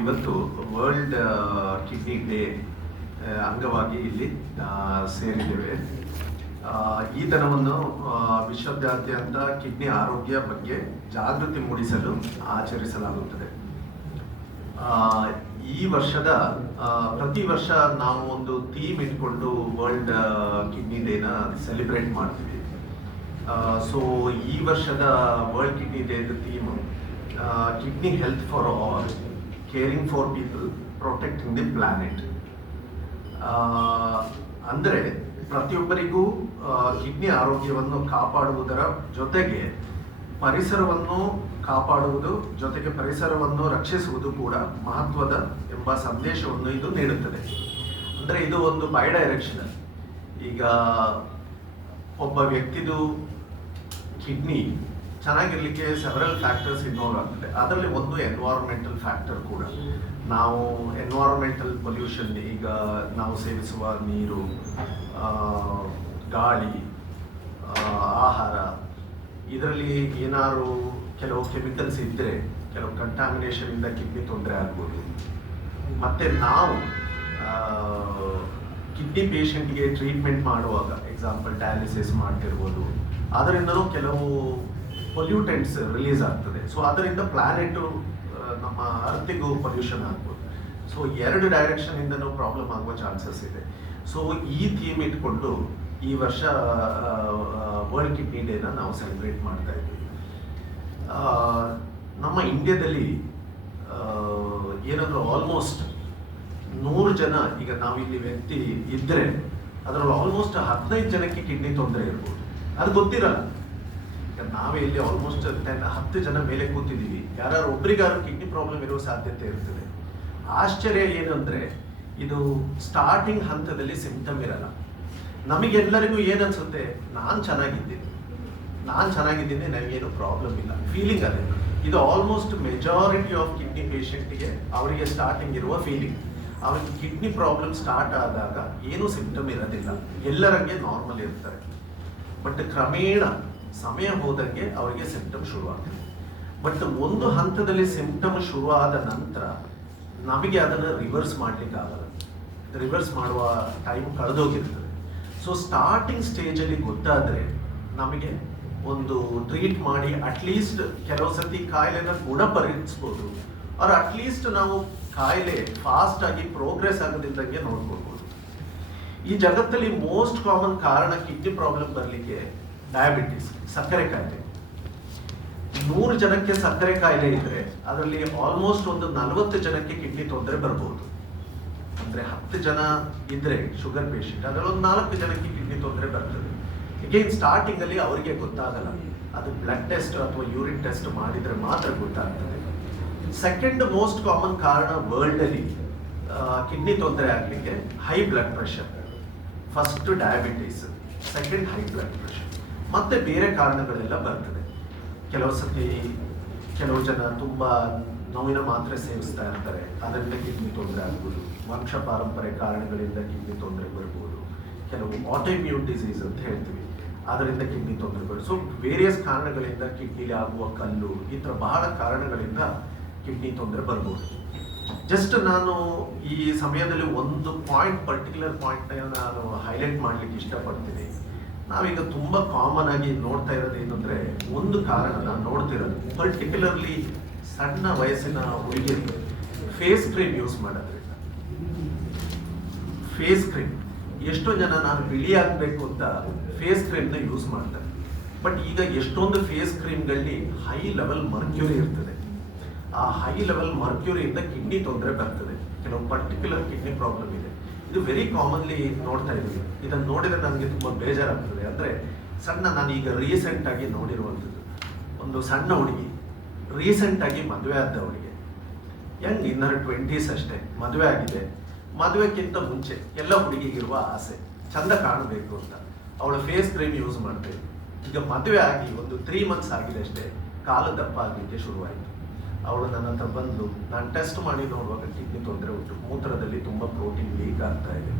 ಇವತ್ತು world kidney day ಅಂಗವಾಗಿ ಇಲ್ಲಿ ಸೇರಿದ್ದೇವೆ. ಈ ದಿನವನ್ನು ವಿಶ್ವದಾದ್ಯಂತ ಕಿಡ್ನಿ ಆರೋಗ್ಯ ಬಗ್ಗೆ ಜಾಗೃತಿ ಮೂಡಿಸಲು ಆಚರಿಸಲಾಗುತ್ತದೆ. ಈ ವರ್ಷದ ಪ್ರತಿ ವರ್ಷ ನಾವು ಒಂದು ಥೀಮ್ ಇಟ್ಕೊಂಡು ವರ್ಲ್ಡ್ ಕಿಡ್ನಿ ಡೇನ ಸೆಲೆಬ್ರೇಟ್ ಮಾಡ್ತೀವಿ. ಸೊ ಈ ವರ್ಷದ ವರ್ಲ್ಡ್ ಕಿಡ್ನಿ ಡೇದ theme kidney health for all, caring for people, protecting the planet. ಅಂದರೆ ಪ್ರತಿಯೊಬ್ಬರಿಗೂ ಕಿಡ್ನಿ ಆರೋಗ್ಯವನ್ನು ಕಾಪಾಡುವುದರ ಜೊತೆಗೆ ಪರಿಸರವನ್ನು ಕಾಪಾಡುವುದು ಜೊತೆಗೆ ಪರಿಸರವನ್ನು ರಕ್ಷಿಸುವುದು ಕೂಡ ಮಹತ್ವದ ಎಂಬ ಸಂದೇಶವನ್ನು ಇದು ನೀಡುತ್ತದೆ. ಅಂದರೆ ಇದು ಒಂದು ಬೈ ಡೈರೆಕ್ಷನಲ್. ಈಗ ಒಬ್ಬ ವ್ಯಕ್ತಿದು ಕಿಡ್ನಿ ಚೆನ್ನಾಗಿರ್ಲಿಕ್ಕೆ ಸೆವೆರಲ್ ಫ್ಯಾಕ್ಟರ್ಸ್ ಇನ್ವಾಲ್ವ್ ಆಗ್ತದೆ. ಅದರಲ್ಲಿ ಒಂದು ಎನ್ವೈರನ್ಮೆಂಟಲ್ ಫ್ಯಾಕ್ಟರ್ ಕೂಡ. ನಾವು ಎನ್ವೈರನ್ಮೆಂಟಲ್ ಪೊಲ್ಯೂಷನ್, ಈಗ ನಾವು ಸೇವಿಸುವ ನೀರು, ಗಾಳಿ, ಆಹಾರ, ಇದರಲ್ಲಿ ಏನಾದ್ರು ಕೆಲವು ಕೆಮಿಕಲ್ಸ್ ಇದ್ದರೆ ಕೆಲವು ಕಂಟಾಮಿನೇಷನ್ ಇಂದ ಕಿಡ್ನಿ ತೊಂದರೆ ಆಗ್ಬೋದು. ಮತ್ತೆ ನಾವು ಕಿಡ್ನಿ ಪೇಷಂಟ್ಗೆ ಟ್ರೀಟ್ಮೆಂಟ್ ಮಾಡುವಾಗ, ಎಕ್ಸಾಂಪಲ್ ಡಯಾಲಿಸಿಸ್ ಮಾಡ್ತಿರ್ಬೋದು, ಅದರಿಂದಲೂ ಕೆಲವು ಪೊಲ್ಯೂಟೆಂಟ್ಸ್ ರಿಲೀಸ್ ಆಗ್ತದೆ. ಸೊ ಅದರಿಂದ ಪ್ಲಾನೆಟು ನಮ್ಮ ಅರ್ತಿಗೂ ಪೊಲ್ಯೂಷನ್ ಆಗ್ಬೋದು. ಸೊ ಎರಡು ಡೈರೆಕ್ಷನ್ ಇಂದನೂ ಪ್ರಾಬ್ಲಮ್ ಆಗುವ ಚಾನ್ಸಸ್ ಇದೆ. ಸೊ ಈ ಥೀಮ್ ಇಟ್ಕೊಂಡು ಈ ವರ್ಷ ವರ್ಲ್ಡ್ ಕಿಡ್ನಿ ಡೇನ ನಾವು ಸೆಲೆಬ್ರೇಟ್ ಮಾಡ್ತಾ ಇದ್ದೀವಿ. ನಮ್ಮ ಇಂಡಿಯಾದಲ್ಲಿ ಏನಾದರೂ ಆಲ್ಮೋಸ್ಟ್ 100 ಜನ, ಈಗ ನಾವಿಲ್ಲಿ ವ್ಯಕ್ತಿ ಇದ್ದರೆ ಅದರಲ್ಲಿ ಆಲ್ಮೋಸ್ಟ್ 15 ಜನಕ್ಕೆ ಕಿಡ್ನಿ ತೊಂದರೆ ಇರ್ಬೋದು. ಅದು ಗೊತ್ತಿರಲ್ಲ. ಈಗ ನಾವೇ ಇಲ್ಲಿ ಆಲ್ಮೋಸ್ಟ್ 10 ಜನ ಮೇಲೆ ಕೂತಿದ್ದೀವಿ, ಯಾರು ಒಬ್ರಿಗಾರು ಕಿಡ್ನಿ ಪ್ರಾಬ್ಲಮ್ ಇರುವ ಸಾಧ್ಯತೆ ಇರ್ತದೆ. ಆಶ್ಚರ್ಯ ಏನಂದ್ರೆ ಇದು ಸ್ಟಾರ್ಟಿಂಗ್ ಹಂತದಲ್ಲಿ ಸಿಂಪ್ಟಮ್ ಇರಲ್ಲ. ನಮಗೆಲ್ಲರಿಗೂ ಏನನ್ಸುತ್ತೆ, ನಾನು ಚೆನ್ನಾಗಿದ್ದೀನಿ, ನನಗೇನು ಪ್ರಾಬ್ಲಮ್ ಇಲ್ಲ, ಫೀಲಿಂಗ್ ಅದೇ. ಇದು ಆಲ್ಮೋಸ್ಟ್ ಮೆಜಾರಿಟಿ ಆಫ್ ಕಿಡ್ನಿ ಪೇಷಂಟ್ಗೆ ಅವರಿಗೆ ಸ್ಟಾರ್ಟಿಂಗ್ ಇರುವ ಫೀಲಿಂಗ್. ಅವರಿಗೆ ಕಿಡ್ನಿ ಪ್ರಾಬ್ಲಮ್ ಸ್ಟಾರ್ಟ್ ಆದಾಗ ಏನೂ ಸಿಂಪ್ಟಮ್ ಇರೋದಿಲ್ಲ, ಎಲ್ಲರಂಗೆ ನಾರ್ಮಲ್ ಇರ್ತಾರೆ. ಬಟ್ ಕ್ರಮೇಣ ಸಮಯ ಹೋದಂಗೆ ಅವರಿಗೆ ಸಿಂಪ್ಟಮ್ ಶುರುವಾಗ್ತದೆ. ಬಟ್ ಒಂದು ಹಂತದಲ್ಲಿ ಸಿಂಪ್ಟಮ್ ಶುರುವಾದ ನಂತರ ನಮಗೆ ಅದನ್ನು ರಿವರ್ಸ್ ಮಾಡ್ಲಿಕ್ಕೆ ಆಗಲ್ಲ. ರಿವರ್ಸ್ ಮಾಡುವ ಟೈಮ್ ಕಳೆದೋಗಿರ್ತದೆ. ಸೊ ಸ್ಟಾರ್ಟಿಂಗ್ ಸ್ಟೇಜಲ್ಲಿ ಗೊತ್ತಾದರೆ ನಮಗೆ ಒಂದು ಟ್ರೀಟ್ ಮಾಡಿ ಅಟ್ಲೀಸ್ಟ್ ಕೆಲವು ಸತಿ ಕಾಯಿಲೆನ ಗುಣಪಡಿಸ್ಬೋದು. ಅವ್ರು ಅಟ್ಲೀಸ್ಟ್ ನಾವು ಕಾಯಿಲೆ ಫಾಸ್ಟ್ ಆಗಿ ಪ್ರೋಗ್ರೆಸ್ ಆಗೋದಿದ್ದಂಗೆ ನೋಡ್ಕೊಳ್ಬೋದು. ಈ ಜಗತ್ತಲ್ಲಿ ಮೋಸ್ಟ್ ಕಾಮನ್ ಕಾರಣ ಕಿಡ್ನಿ ಪ್ರಾಬ್ಲಮ್ ಬರಲಿಕ್ಕೆ ಡಯಾಬಿಟಿಸ್, ಸಕ್ಕರೆ ಕಾಯಿಲೆ. 100 ಜನಕ್ಕೆ ಸಕ್ಕರೆ ಕಾಯಿಲೆ ಇದ್ರೆ ಅದರಲ್ಲಿ ಆಲ್ಮೋಸ್ಟ್ ಒಂದು 40 ಜನಕ್ಕೆ ಕಿಡ್ನಿ ತೊಂದರೆ ಬರ್ಬೋದು. ಅಂದ್ರೆ 10 ಜನ ಇದ್ರೆ ಶುಗರ್ ಪೇಷಂಟ್, ಅದರಲ್ಲಿ ಒಂದು 4 ಜನಕ್ಕೆ ಕಿಡ್ನಿ ತೊಂದರೆ ಬರ್ತದೆ. ಅಗೇನ್ ಸ್ಟಾರ್ಟಿಂಗ್ ಅಲ್ಲಿ ಅವರಿಗೆ ಗೊತ್ತಾಗಲ್ಲ. ಅದು ಬ್ಲಡ್ ಟೆಸ್ಟ್ ಅಥವಾ ಯೂರಿನ್ ಟೆಸ್ಟ್ ಮಾಡಿದ್ರೆ ಮಾತ್ರ ಗೊತ್ತಾಗ್ತದೆ. ಸೆಕೆಂಡ್ ಮೋಸ್ಟ್ ಕಾಮನ್ ಕಾರಣ ವರ್ಲ್ಡ್ ಅಲ್ಲಿ ಕಿಡ್ನಿ ತೊಂದರೆ ಆಗ್ಲಿಕ್ಕೆ high blood pressure. First diabetes, second high blood pressure, ಮತ್ತೆ ಬೇರೆ ಕಾರಣಗಳೆಲ್ಲ ಬರ್ತದೆ. ಕೆಲವು ಜನ ತುಂಬಾ ನೋವಿನ ಮಾತ್ರೆ ಸೇವಿಸ್ತಾ ಇರ್ತಾರೆ, ಅದರಿಂದ ಕಿಡ್ನಿ ತೊಂದರೆ ಆಗ್ಬೋದು. ವಂಶ ಪಾರಂಪರ್ಯ ಕಾರಣಗಳಿಂದ ಕಿಡ್ನಿ ತೊಂದರೆ ಬರ್ಬೋದು. ಕೆಲವು ಆಟೋಇಮ್ಯೂನ್ ಡಿಸೀಸ್ ಅಂತ ಹೇಳ್ತೀವಿ, ಅದರಿಂದ ಕಿಡ್ನಿ ತೊಂದರೆ ಬರ್ಬೋದು. ಸೊ ವೇರಿಯಸ್ ಕಾರಣಗಳಿಂದ ಕಿಡ್ನಿಲಿ ಆಗುವ ಕಲ್ಲು, ಈ ಥರ ಬಹಳ ಕಾರಣಗಳಿಂದ ಕಿಡ್ನಿ ತೊಂದರೆ ಬರ್ಬೋದು. ಜಸ್ಟ್ ನಾನು ಈ ಸಮಯದಲ್ಲಿ ಒಂದು ಪರ್ಟಿಕ್ಯುಲರ್ ಪಾಯಿಂಟ್ನ ನಾನು ಹೈಲೈಟ್ ಮಾಡ್ಲಿಕ್ಕೆ ಇಷ್ಟಪಡ್ತೀನಿ. ನಾವೀಗ ತುಂಬಾ ಕಾಮನ್ ಆಗಿ ನೋಡ್ತಾ ಇರೋದು ಏನಂದ್ರೆ, ಒಂದು ಕಾರಣ ನಾನು ನೋಡ್ತಿರೋದು ಪರ್ಟಿಕ್ಯುಲರ್ಲಿ ಸಣ್ಣ ವಯಸ್ಸಿನ ಹುಡುಗಿಯರಿಗೆ ಫೇಸ್ ಕ್ರೀಮ್ ಯೂಸ್ ಮಾಡೋದ್ರಿಂದ. ಫೇಸ್ ಕ್ರೀಮ್, ಎಷ್ಟೋ ಜನ ನಾನು ಬಿಳಿ ಆಗ್ಬೇಕು ಅಂತ ಫೇಸ್ ಕ್ರೀಮ್ನ ಯೂಸ್ ಮಾಡ್ತಾರೆ. ಬಟ್ ಈಗ ಎಷ್ಟೊಂದು ಫೇಸ್ ಕ್ರೀಮ್ಗಳಲ್ಲಿ ಹೈ ಲೆವೆಲ್ ಮರ್ಕ್ಯೂರಿ ಇರ್ತದೆ. ಆ ಹೈ ಲೆವೆಲ್ ಮರ್ಕ್ಯೂರಿಯಿಂದ ಕಿಡ್ನಿ ತೊಂದರೆ ಬರ್ತದೆ. ಕೆಲವು ಪರ್ಟಿಕ್ಯುಲರ್ ಕಿಡ್ನಿ ಪ್ರಾಬ್ಲಮ್ ಇದೆ. ಇದು ವೆರಿ ಕಾಮನ್ಲಿ ನೋಡ್ತಾ ಇದ್ದೀವಿ. ಇದನ್ನು ನೋಡಿದ್ರೆ ನನಗೆ ತುಂಬ ಬೇಜಾರಾಗ್ತದೆ. ಅಂದರೆ ನಾನು ಈಗ ರೀಸೆಂಟ್ ಆಗಿ ನೋಡಿರುವಂಥದ್ದು, ಒಂದು ಸಣ್ಣ ಹುಡುಗಿ, ರೀಸೆಂಟ್ ಆಗಿ ಮದುವೆ ಆದ ಹುಡುಗಿ, ಯಂಗ್ ಇನ್ನರ್ 20s ಅಷ್ಟೇ, ಮದುವೆ ಆಗಿದೆ. ಮದುವೆಕ್ಕಿಂತ ಮುಂಚೆ ಎಲ್ಲ ಹುಡುಗಿಗಿರುವ ಆಸೆ ಚಂದ ಕಾಣಬೇಕು ಅಂತ ಅವಳು ಫೇಸ್ ಕ್ರೀಮ್ ಯೂಸ್ ಮಾಡ್ತೇವೆ. ಈಗ ಮದುವೆ ಆಗಿ ಒಂದು 3 months ಆಗಿದೆ ಅಷ್ಟೇ, ಕಾಲು ದಪ್ಪ ಆಗಲಿಕ್ಕೆ ಶುರುವಾಯಿತು. ಅವಳು ನನ್ನ ಹತ್ರ ಬಂದು, ನಾನು ಟೆಸ್ಟ್ ಮಾಡಿ ನೋಡುವಾಗ ಕಿಡ್ನಿ ತೊಂದರೆ ಉಂಟು, ಮೂತ್ರದಲ್ಲಿ ತುಂಬ ಪ್ರೋಟೀನ್ ಲೀಕ್ ಆಗ್ತಾ ಇದೆ,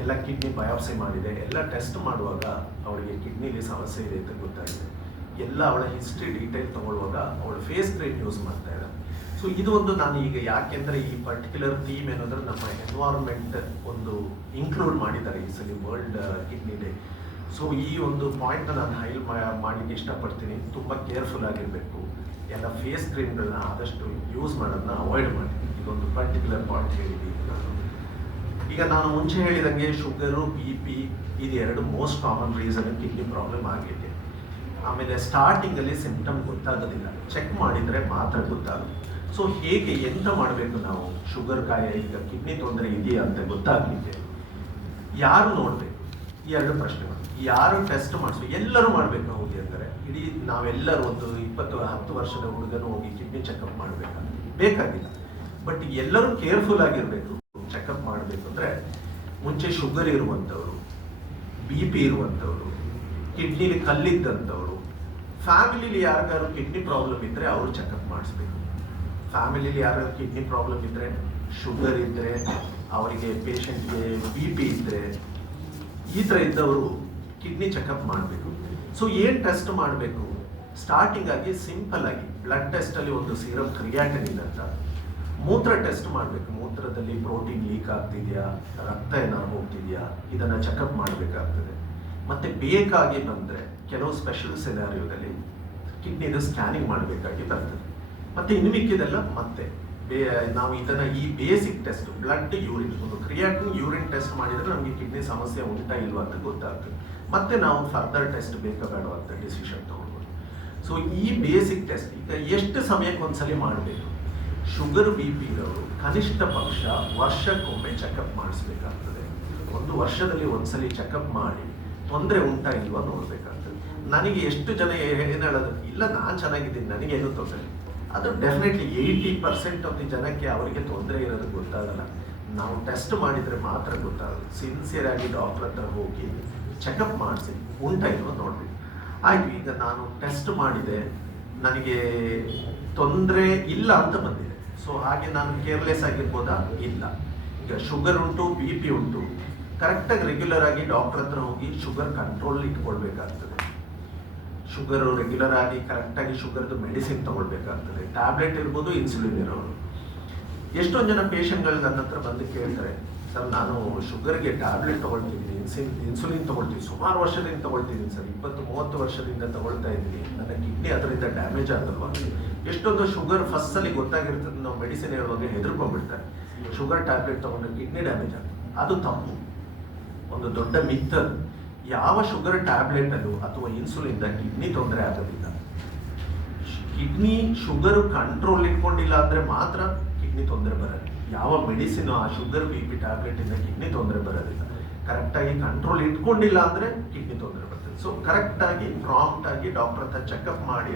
ಎಲ್ಲ ಕಿಡ್ನಿ ಬಯಾಪ್ಸಿ ಮಾಡಿದೆ, ಎಲ್ಲ ಟೆಸ್ಟ್ ಮಾಡುವಾಗ ಅವಳಿಗೆ ಕಿಡ್ನಿಲಿ ಸಮಸ್ಯೆ ಇದೆ ಅಂತ ಗೊತ್ತಾಗಿದೆ. ಎಲ್ಲ ಅವಳ ಹಿಸ್ಟ್ರಿ ಡೀಟೇಲ್ ತಗೊಳ್ಳುವಾಗ ಅವಳು ಫೇಸ್ ಕ್ರೀಮ್ ಯೂಸ್ ಮಾಡ್ತಾ ಇದ್ದಾಳೆ. ಸೊ ಇದು ಒಂದು ನಾನು ಈಗ ಯಾಕೆಂದ್ರೆ ಈ ಪರ್ಟಿಕ್ಯುಲರ್ ಥೀಮ್ ಏನಂದ್ರೆ ನಮ್ಮ ಎನ್ವೈರನ್ಮೆಂಟ್ ಒಂದು ಇನ್ಕ್ಲೂಡ್ ಮಾಡಿದ್ದಾರೆ ಈ ಸಲ ವರ್ಲ್ಡ್ ಕಿಡ್ನಿ ಡೇ. ಸೊ ಈ ಒಂದು ಪಾಯಿಂಟ್ ನಾನು ಮಾಡಲಿಕ್ಕೆ ಇಷ್ಟಪಡ್ತೀನಿ. ತುಂಬ ಕೇರ್ಫುಲ್ ಆಗಿರಬೇಕು. ಎಲ್ಲ ಫೇಸ್ ಕ್ರೀಮ್ಗಳನ್ನ ಆದಷ್ಟು ಯೂಸ್ ಮಾಡೋದನ್ನ ಅವಾಯ್ಡ್ ಮಾಡಿ. ಇದೊಂದು ಪರ್ಟಿಕ್ಯುಲರ್ ಪಾಯಿಂಟ್ ಹೇಳಿದ್ದೀನಿ ನಾನು. ಈಗ ನಾನು ಮುಂಚೆ ಹೇಳಿದಂಗೆ ಶುಗರು, BP ಇದು ಎರಡು most common reason kidney problem ಆಗಿದೆ. ಆಮೇಲೆ ಸ್ಟಾರ್ಟಿಂಗಲ್ಲಿ ಸಿಂಪ್ಟಮ್ ಗೊತ್ತಾಗೋದಿಲ್ಲ, ಚೆಕ್ ಮಾಡಿದರೆ ಮಾತ್ರ ಗೊತ್ತಾಗುತ್ತೆ. ಸೊ ಹೇಗೆ ಎಂತ ಮಾಡಬೇಕು ನಾವು ಶುಗರ್ ಈಗ ಕಿಡ್ನಿ ತೊಂದರೆ ಇದೆಯಾ ಅಂತ ಗೊತ್ತಾಗಲಿಕ್ಕೆ ಯಾರು ನೋಡಬೇಕು? ಈ ಎರಡು ಪ್ರಶ್ನೆಗಳು. ಯಾರು ಟೆಸ್ಟ್ ಮಾಡಿಸ್ಬೇಕು? ಎಲ್ಲರೂ ಮಾಡಬೇಕು. ಹೌದು ಅಂದರೆ ಇಡೀ ನಾವೆಲ್ಲರೂ ಒಂದು 10 ವರ್ಷದ ಹುಡುಗನು ಹೋಗಿ ಕಿಡ್ನಿ ಚೆಕಪ್ ಮಾಡಬೇಕಂತ ಬೇಕಾಗಿಲ್ಲ. ಬಟ್ ಎಲ್ಲರೂ ಕೇರ್ಫುಲ್ ಆಗಿರಬೇಕು. ಚೆಕಪ್ ಮಾಡಬೇಕು ಅಂದರೆ ಮುಂಚೆ ಶುಗರ್ ಇರುವಂಥವ್ರು, BP ಇರುವಂಥವ್ರು, ಕಿಡ್ನಿಲಿ ಕಲ್ಲಿದ್ದಂಥವ್ರು, ಫ್ಯಾಮಿಲಿಲಿ ಯಾರಿಗಾರು ಕಿಡ್ನಿ ಪ್ರಾಬ್ಲಮ್ ಇದ್ದರೆ ಅವರು ಚೆಕಪ್ ಮಾಡಿಸ್ಬೇಕು. ಫ್ಯಾಮಿಲಿಲಿ ಯಾರಿಗಾರು ಕಿಡ್ನಿ ಪ್ರಾಬ್ಲಮ್ ಇದ್ದರೆ, ಶುಗರ್ ಇದ್ದರೆ, ಅವರಿಗೆ ಪೇಷಂಟ್ಗೆ BP ಇದ್ದರೆ, ಈ ಥರ ಇದ್ದವರು ಕಿಡ್ನಿ ಚೆಕಪ್ ಮಾಡಬೇಕು. ಸೊ ಏನು ಟೆಸ್ಟ್ ಮಾಡಬೇಕು? ಸ್ಟಾರ್ಟಿಂಗ್ ಆಗಿ ಸಿಂಪಲ್ ಆಗಿ ಬ್ಲಡ್ ಟೆಸ್ಟಲ್ಲಿ ಒಂದು ಸೀರಮ್ ಕ್ರಿಯಾಟಿನಿನ್ ಅಂತ, ಮೂತ್ರ ಟೆಸ್ಟ್ ಮಾಡಬೇಕು. ಮೂತ್ರದಲ್ಲಿ ಪ್ರೋಟೀನ್ ಲೀಕ್ ಆಗ್ತಿದೆಯಾ, ರಕ್ತ ಏನಾದ್ರು ಹೋಗ್ತಿದೆಯಾ, ಇದನ್ನು ಚೆಕಪ್ ಮಾಡಬೇಕಾಗ್ತದೆ. ಮತ್ತು ಬೇಕಾಗಿ ಬಂದರೆ ಕೆಲವು ಸ್ಪೆಷಲ್ ಸಿನಾರಿಯೋದಲ್ಲಿ ಕಿಡ್ನಿದು ಸ್ಕ್ಯಾನಿಂಗ್ ಮಾಡಬೇಕಾಗಿ ಬರ್ತದೆ. ಮತ್ತು ಇನ್ನು ಮಿಕ್ಕಿದೆಲ್ಲ ಮತ್ತೆ ನಾವು ಇದನ್ನು ಈ ಬೇಸಿಕ್ ಟೆಸ್ಟ್ ಬ್ಲಡ್, ಯೂರಿನ್, ಒಂದು ಕ್ರಿಯಾಟಿನ್ ಯೂರಿನ್ ಟೆಸ್ಟ್ ಮಾಡಿದರೆ ನಮಗೆ ಕಿಡ್ನಿ ಸಮಸ್ಯೆ ಉಂಟಾ ಇಲ್ವಾ ಅಂತ ಗೊತ್ತಾಗ್ತದೆ. ಮತ್ತೆ ನಾವು ಫರ್ದರ್ ಟೆಸ್ಟ್ ಬೇಕಾ ಬೇಡವಾ ಅಂತ ಡಿಸಿಷನ್ ತೊಗೊಳ್ಬೋದು. ಸೊ ಈ ಬೇಸಿಕ್ ಟೆಸ್ಟ್ ಈಗ ಎಷ್ಟು ಸಮಯಕ್ಕೆ ಒಂದ್ಸಲಿ ಮಾಡಬೇಕು? ಶುಗರ್, BP ಇರೋರು ಕನಿಷ್ಠ ಪಕ್ಷ ವರ್ಷಕ್ಕೊಮ್ಮೆ ಚೆಕಪ್ ಮಾಡಿಸ್ಬೇಕಾಗ್ತದೆ. ಒಂದು ವರ್ಷದಲ್ಲಿ ಒಂದ್ಸಲಿ ಚೆಕಪ್ ಮಾಡಿ ತೊಂದರೆ ಉಂಟಾ ಇಲ್ವಾ ನೋಡ್ಬೇಕಾಗ್ತದೆ. ನನಗೆ ಎಷ್ಟು ಜನ ಏನು ಹೇಳೋದು, ಇಲ್ಲ ನಾನು ಚೆನ್ನಾಗಿದ್ದೀನಿ, ನನಗೇನು ತೊಂದರೆ. ಅದು ಡೆಫಿನೆಟ್ಲಿ 80% ಆಫ್ ದಿ ಜನಕ್ಕೆ ಅವರಿಗೆ ತೊಂದರೆ ಇರೋದು ಗೊತ್ತಾಗಲ್ಲ. ನಾವು ಟೆಸ್ಟ್ ಮಾಡಿದರೆ ಮಾತ್ರ ಗೊತ್ತಾಗೋದು. ಸಿನ್ಸಿಯರ್ ಆಗಿ ಡಾಕ್ಟರ್ ಹತ್ರ ಹೋಗಿ ಚೆಕಪ್ ಮಾಡಿಸಿ ಉಂಟಾ ಇಲ್ವಾ ನೋಡ್ಬೇಕು. ಆಯ್ತು, ಈಗ ನಾನು ಟೆಸ್ಟ್ ಮಾಡಿದೆ, ನನಗೆ ತೊಂದರೆ ಇಲ್ಲ ಅಂತ ಬಂದಿದೆ. ಸೊ ಹಾಗೆ ನಾನು ಕೇರ್ಲೆಸ್ ಆಗಿರ್ಬೋದಾ? ಇಲ್ಲ. ಈಗ ಶುಗರ್ ಉಂಟು, BP ಉಂಟು, ಕರೆಕ್ಟಾಗಿ ರೆಗ್ಯುಲರ್ ಆಗಿ ಡಾಕ್ಟರ್ ಹತ್ರ ಹೋಗಿ ಶುಗರ್ ಕಂಟ್ರೋಲ್ ಇಟ್ಕೊಳ್ಬೇಕಾಗ್ತದೆ. ಶುಗರು ರೆಗ್ಯುಲರ್ ಆಗಿ ಕರೆಕ್ಟಾಗಿ ಶುಗರ್ದು ಮೆಡಿಸಿನ್ ತೊಗೊಳ್ಬೇಕಾಗ್ತದೆ. ಟ್ಯಾಬ್ಲೆಟ್ ಇರ್ಬೋದು, ಇನ್ಸುಲಿನ್ ಇರೋರು. ಎಷ್ಟೊಂದು ಜನ ಪೇಷಂಟ್ಗಳಿಗೆ ನನ್ನ ಹತ್ರ ಬಂದು ಕೇಳ್ತಾರೆ, ಸರ್ ನಾನು ಶುಗರ್ಗೆ ಟ್ಯಾಬ್ಲೆಟ್ ತೊಗೊಳ್ತಿದ್ದೀನಿ, ಇನ್ಸುಲಿನ್ ತೊಗೊಳ್ತೀನಿ, ಸುಮಾರು ವರ್ಷದಿಂದ ತೊಗೊಳ್ತಿದ್ದೀನಿ ಸರ್, 20-30 ವರ್ಷದಿಂದ ತೊಗೊಳ್ತಾ ಇದ್ದೀನಿ, ನನ್ನ ಕಿಡ್ನಿ ಅದರಿಂದ ಡ್ಯಾಮೇಜ್ ಆಗಲ್ವಾ? ಎಷ್ಟೊಂದು ಶುಗರ್ ಫಸ್ಟಲ್ಲಿ ಗೊತ್ತಾಗಿರ್ತದೆ, ನಾವು ಮೆಡಿಸಿನ್ ಹೇಳುವಾಗ ಹೆದರ್ಕೊಂಡ್ಬಿಡ್ತಾರೆ, ಶುಗರ್ ಟ್ಯಾಬ್ಲೆಟ್ ತೊಗೊಂಡ್ರೆ ಕಿಡ್ನಿ ಡ್ಯಾಮೇಜ್ ಆಗುತ್ತೆ. ಅದು ತಪ್ಪು, ಒಂದು ದೊಡ್ಡ ಮಿತ್. ಯಾವ ಶುಗರ್ ಟ್ಯಾಬ್ಲೆಟಲ್ಲೂ ಅಥವಾ ಇನ್ಸುಲಿನ್ದ ಕಿಡ್ನಿ ತೊಂದರೆ ಆಗೋದಿಲ್ಲ. ಕಿಡ್ನಿ ಶುಗರ್ ಕಂಟ್ರೋಲ್ ಇಟ್ಕೊಂಡಿಲ್ಲ ಅಂದರೆ ಮಾತ್ರ ಕಿಡ್ನಿ ತೊಂದರೆ ಬರೋದು. ಯಾವ ಮೆಡಿಸಿನ್ ಆ ಶುಗರ್, BP ಟ್ಯಾಬ್ಲೆಟಿಂದ ಕಿಡ್ನಿ ತೊಂದರೆ ಬರೋದಿಲ್ಲ. ಕರೆಕ್ಟಾಗಿ ಕಂಟ್ರೋಲ್ ಇಟ್ಕೊಂಡಿಲ್ಲ ಅಂದರೆ ಕಿಡ್ನಿ ತೊಂದರೆ ಬರ್ತದೆ. ಸೊ ಕರೆಕ್ಟಾಗಿ ಪ್ರಾಂಪ್ಟಾಗಿ ಡಾಕ್ಟರ್ ಹತ್ರ ಚೆಕಪ್ ಮಾಡಿ